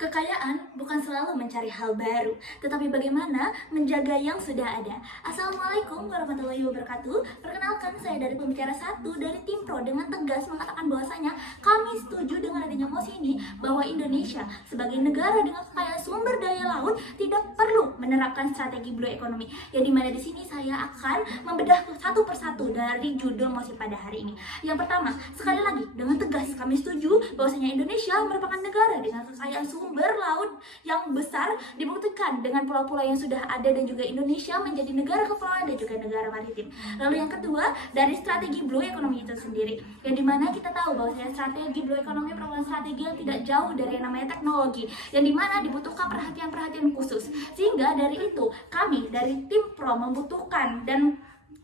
Kekayaan bukan selalu mencari hal baru, tetapi bagaimana menjaga yang sudah ada. Assalamualaikum warahmatullahi wabarakatuh. Perkenalkan, saya dari pembicara satu dari tim Pro dengan tegas mengatakan bahwasanya kami setuju dengan adanya mosi ini bahwa Indonesia sebagai negara dengan kekayaan sumber daya laut tidak perlu menerapkan strategi blue economy. Yang dimana di sini saya akan membedah satu persatu dari judul mosi pada hari ini. Yang pertama, sekali lagi dengan tegas kami setuju bahwasanya Indonesia merupakan negara dengan kekayaan sumber laut yang besar, dibuktikan dengan pulau-pulau yang sudah ada dan juga Indonesia menjadi negara kepulauan dan juga negara maritim. Lalu yang kedua, dari strategi blue economy itu sendiri, yang dimana kita tahu bahwasanya strategi blue economy merupakan strategi yang tidak jauh dari yang namanya teknologi, yang dimana dibutuhkan perhatian-perhatian khusus. Sehingga dari itu kami dari tim Pro membutuhkan dan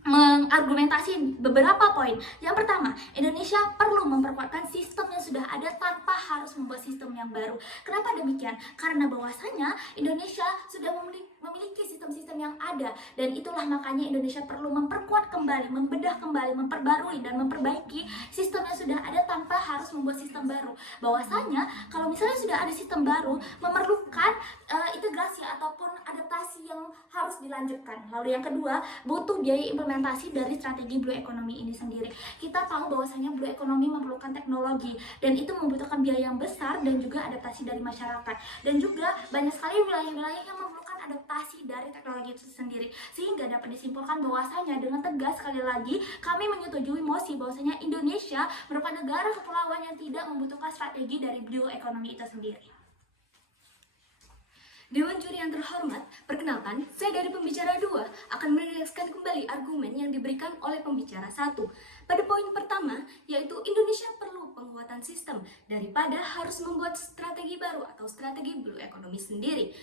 mengargumentasi beberapa poin. Yang pertama, Indonesia perlu memperkuatkan sistem yang sudah ada tanpa harus membuat sistem yang baru. Kenapa demikian? Karena bahwasanya Indonesia sudah memiliki sistem-sistem yang ada, dan itulah makanya Indonesia perlu memperkuat kembali, membedah kembali, memperbarui dan memperbaiki sistem yang sudah ada tanpa harus membuat sistem baru. Bahwasanya kalau misalnya sudah ada sistem baru, memerlukan integrasi ataupun adaptasi yang harus dilanjutkan. Lalu yang kedua, butuh biaya implementasi dari strategi blue economy ini sendiri. Kita tahu bahwasanya blue economy memerlukan teknologi dan itu membutuhkan biaya yang besar dan juga adaptasi dari masyarakat, dan juga banyak sekali wilayah-wilayah yang memerlukan adaptasi dari teknologi itu sendiri. Sehingga dapat disimpulkan bahwasanya dengan tegas sekali lagi kami menyetujui mosi bahwasanya Indonesia merupakan negara kepulauan yang tidak membutuhkan strategi dari blue economy itu sendiri. Dewan juri yang terhormat, perkenalkan, saya dari pembicara 2 akan menegaskan kembali argumen yang diberikan oleh pembicara 1. Pada poin pertama, yaitu Indonesia perlu penguatan sistem daripada harus membuat strategi baru atau strategi blue economy sendiri.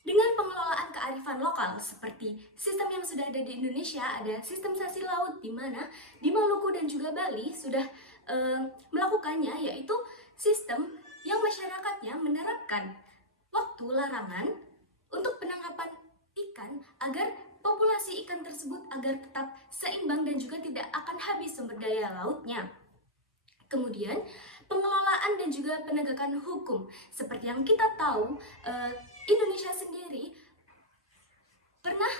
Dengan pengelolaan kearifan lokal seperti sistem yang sudah ada di Indonesia, ada sistem sasi laut di mana di Maluku dan juga Bali sudah melakukannya, yaitu sistem yang masyarakatnya menerapkan waktu larangan untuk penangkapan ikan agar populasi ikan tersebut agar tetap seimbang dan juga tidak akan habis sumber daya lautnya. Kemudian pengelolaan dan juga penegakan hukum, seperti yang kita tahu, Indonesia sendiri pernah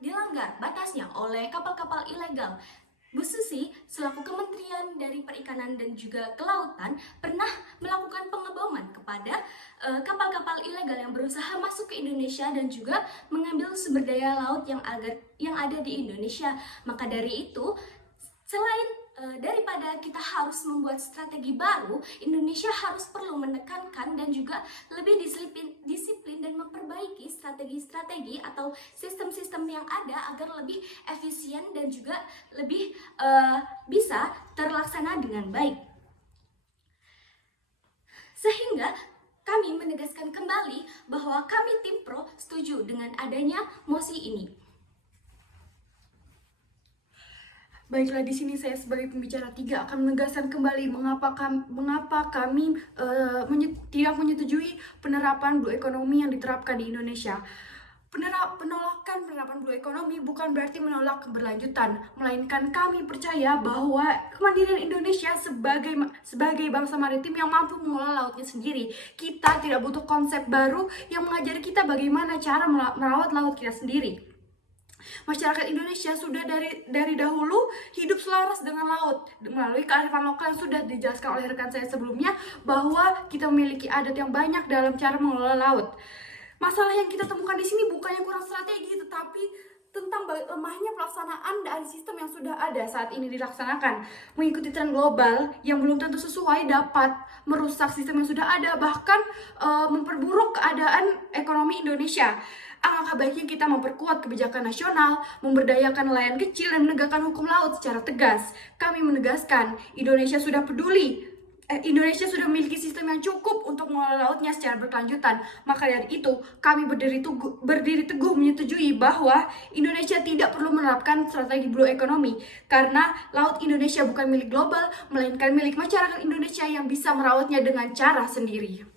dilanggar batasnya oleh kapal-kapal ilegal. Bu Susi selaku Kementerian dari Perikanan dan juga Kelautan pernah melakukan pengeboman kepada kapal-kapal ilegal yang berusaha masuk ke Indonesia dan juga mengambil sumber daya laut yang ada di Indonesia. Maka dari itu, selain daripada kita harus membuat strategi baru, Indonesia harus perlu menekankan dan juga lebih disiplin dan memperbaiki strategi-strategi atau sistem-sistem yang ada agar lebih efisien dan juga lebih bisa terlaksana dengan baik. Sehingga kami menegaskan kembali bahwa kami tim Pro setuju dengan adanya mosi ini. Baiklah, di sini saya sebagai pembicara 3 akan menegaskan kembali mengapa kami tidak menyetujui penerapan blue economy yang diterapkan di Indonesia. Penolakan penerapan blue economy bukan berarti menolak keberlanjutan, melainkan kami percaya bahwa kemandirian Indonesia sebagai bangsa maritim yang mampu mengelola lautnya sendiri. Kita tidak butuh konsep baru yang mengajari kita bagaimana cara merawat laut kita sendiri. Masyarakat Indonesia sudah dari dahulu hidup selaras dengan laut melalui kearifan lokal yang sudah dijelaskan oleh rekan saya sebelumnya, bahwa kita memiliki adat yang banyak dalam cara mengelola laut. Masalah yang kita temukan di sini bukannya kurang strategi, tetapi tentang lemahnya pelaksanaan dari sistem yang sudah ada saat ini dilaksanakan. Mengikuti tren global yang belum tentu sesuai dapat merusak sistem yang sudah ada, bahkan memperburuk keadaan ekonomi Indonesia. Alangkah baiknya kita memperkuat kebijakan nasional, memberdayakan nelayan kecil, dan menegakkan hukum laut secara tegas. Kami menegaskan, Indonesia sudah memiliki sistem yang cukup untuk mengelola lautnya secara berkelanjutan. Maka dari itu, kami berdiri teguh menyetujui bahwa Indonesia tidak perlu menerapkan strategi blue economy, karena laut Indonesia bukan milik global, melainkan milik masyarakat Indonesia yang bisa merawatnya dengan cara sendiri.